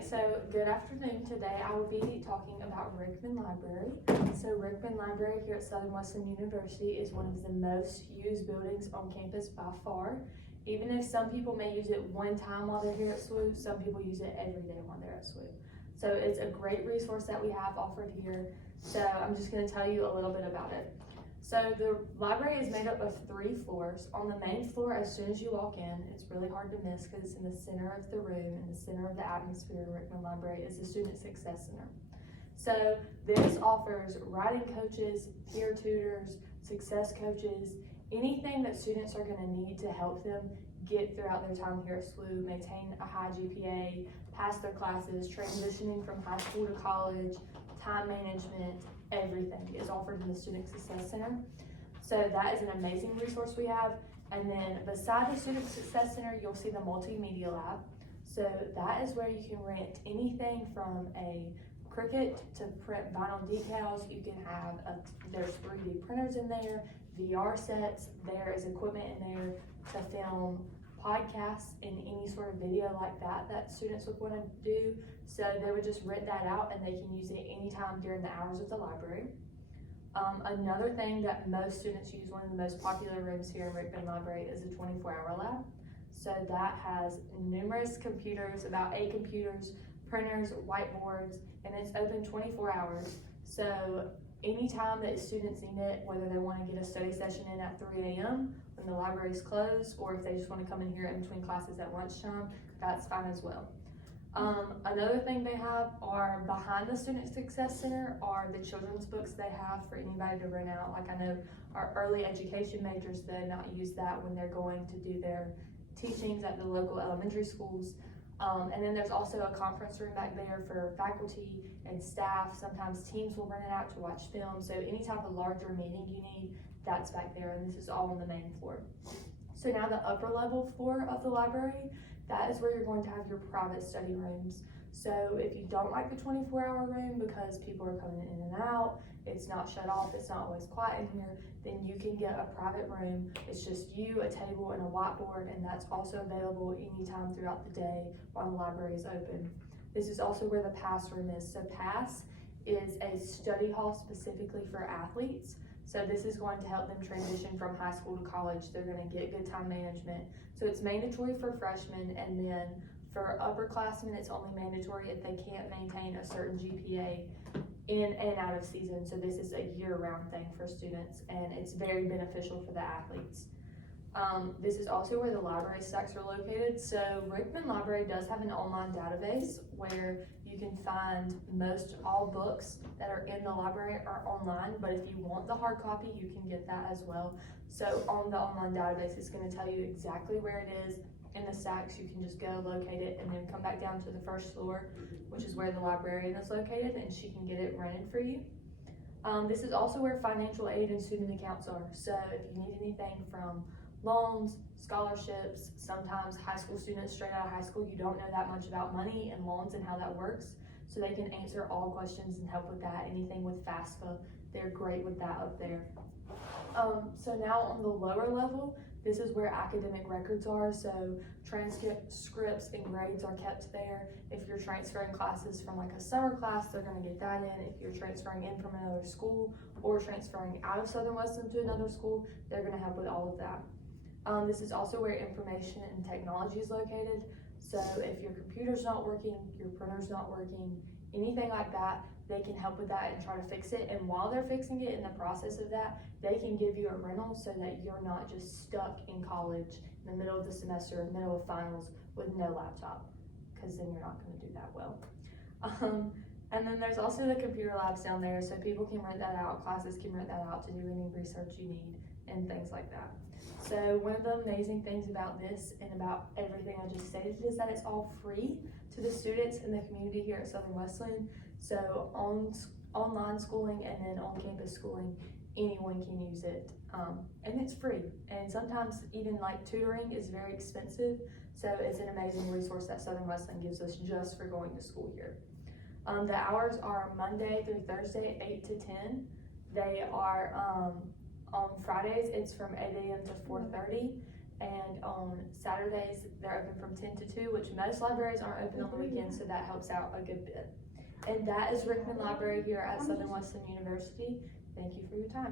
Alright, so good afternoon. Today I will be talking about Rickman Library. So Rickman Library here at Southern Wesleyan University is one of the most used buildings on campus by far. Even if some people may use it one time while they're here at SWU, some people use it every day while they're at SWU. So it's a great resource that we have offered here. So I'm just going to tell you a little bit about it. So the library is made up of 3 floors. On the main floor, as soon as you walk in, it's really hard to miss because it's in the center of the room, in the center of the atmosphere of Rickman Library is the Student Success Center. So this offers writing coaches, peer tutors, success coaches, anything that students are going to need to help them get throughout their time here at SWU, maintain a high GPA, pass their classes, transitioning from high school to college, time management, everything is offered in the Student Success Center. So that is an amazing resource we have. And then beside the Student Success Center, you'll see the Multimedia Lab. So that is where you can rent anything from a Cricut to print vinyl decals. You can have, there's 3D printers in there, VR sets, there is equipment in there to film podcasts and any sort of video like that that students would want to do. So they would just rent that out and they can use it anytime during the hours of the library. Another thing that most students use, one of the most popular rooms here in Rickman Library, is the 24-hour lab. So that has numerous computers, about 8 computers, printers, whiteboards, and it's open 24 hours. So anytime that students need it, whether they want to get a study session in at 3 a.m. when the library is closed, or if they just want to come in here in between classes at lunchtime, that's fine as well. Another thing they have are behind the Student Success Center are the children's books they have for anybody to rent out. Like I know our early education majors, they not use that when they're going to do their teachings at the local elementary schools. And then there's also a conference room back there for faculty and staff. Sometimes teams will rent it out to watch film. So any type of larger meeting you need, that's back there. And this is all on the main floor. So now the upper level floor of the library, that is where you're going to have your private study rooms. So if you don't like the 24-hour room because people are coming in and out, it's not shut off, it's not always quiet in here, then you can get a private room. It's just you, a table, and a whiteboard, and that's also available anytime throughout the day while the library is open. This is also where the PASS room is. So PASS is a study hall specifically for athletes. So this is going to help them transition from high school to college. They're going to get good time management. So it's mandatory for freshmen, and then for upperclassmen, it's only mandatory if they can't maintain a certain GPA in and out of season. So this is a year-round thing for students, and it's very beneficial for the athletes. This is also where the library stacks are located. So Rickman Library does have an online database where you can find most all books that are in the library are online, but if you want the hard copy, you can get that as well. So on the online database, it's going to tell you exactly where it is in the stacks. You can just go locate it and then come back down to the first floor, which is where the librarian is located, and she can get it rented for you. This is also where financial aid and student accounts are. So if you need anything from loans, scholarships, sometimes high school students straight out of high school, you don't know that much about money and loans and how that works. So they can answer all questions and help with that. Anything with FAFSA, they're great with that up there. So now on the lower level, this is where academic records are. So transcripts and grades are kept there. If you're transferring classes from like a summer class, they're going to get that in. If you're transferring in from another school or transferring out of Southern Wesleyan to another school, they're going to help with all of that. This is also where information and technology is located. So if your computer's not working, your printer's not working, anything like that, they can help with that and try to fix it. And while they're fixing it, in the process of that, they can give you a rental so that you're not just stuck in college in the middle of the semester, middle of finals with no laptop, because then you're not going to do that well. And then there's also the computer labs down there, so people can rent that out, classes can rent that out to do any research you need and things like that. So one of the amazing things about this and about everything I just stated is that it's all free to the students in the community here at Southern Wesleyan. So online schooling and then on-campus schooling, anyone can use it, and it's free. And sometimes even like tutoring is very expensive, so it's an amazing resource that Southern Wesleyan gives us just for going to school here. The hours are Monday through Thursday, 8 to 10. They are on Fridays, it's from 8 a.m. to 4:30. And on Saturdays, they're open from 10 to 2, which most libraries aren't open on the weekends, so that helps out a good bit. And that is Rickman Library here at Southern Wesleyan University. Thank you for your time.